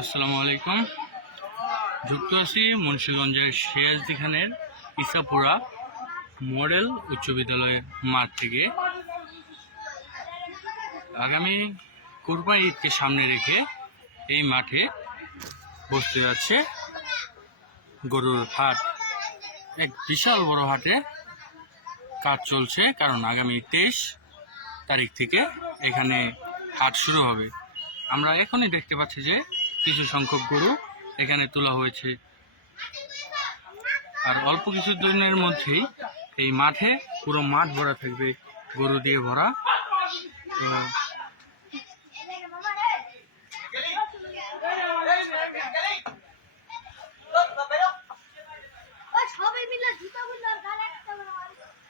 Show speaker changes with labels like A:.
A: আসসালামু আলাইকুম। যুক্ত আছি মুন্সিগঞ্জের সিরাজদি খানের ইসাপুরা মডেল উচ্চ বিদ্যালয়ের মাঠ থেকে। আগামী কোরবানি ঈদকে সামনে রেখে এই মাঠে বসতে যাচ্ছে গরুর হাট। এক বিশাল বড় হাটে কাজ চলছে, কারণ আগামী তেইশ তারিখ থেকে এখানে হাট শুরু হবে। আমরা এখনই দেখতে পাচ্ছি যে কিছু সংখ্যক গরু এখানে তোলা হয়েছে। আর অল্প কিছু দিনের মধ্যেই এই মাঠে পুরো মাঠ ভরা থাকবে, গরু দিয়ে ভরা।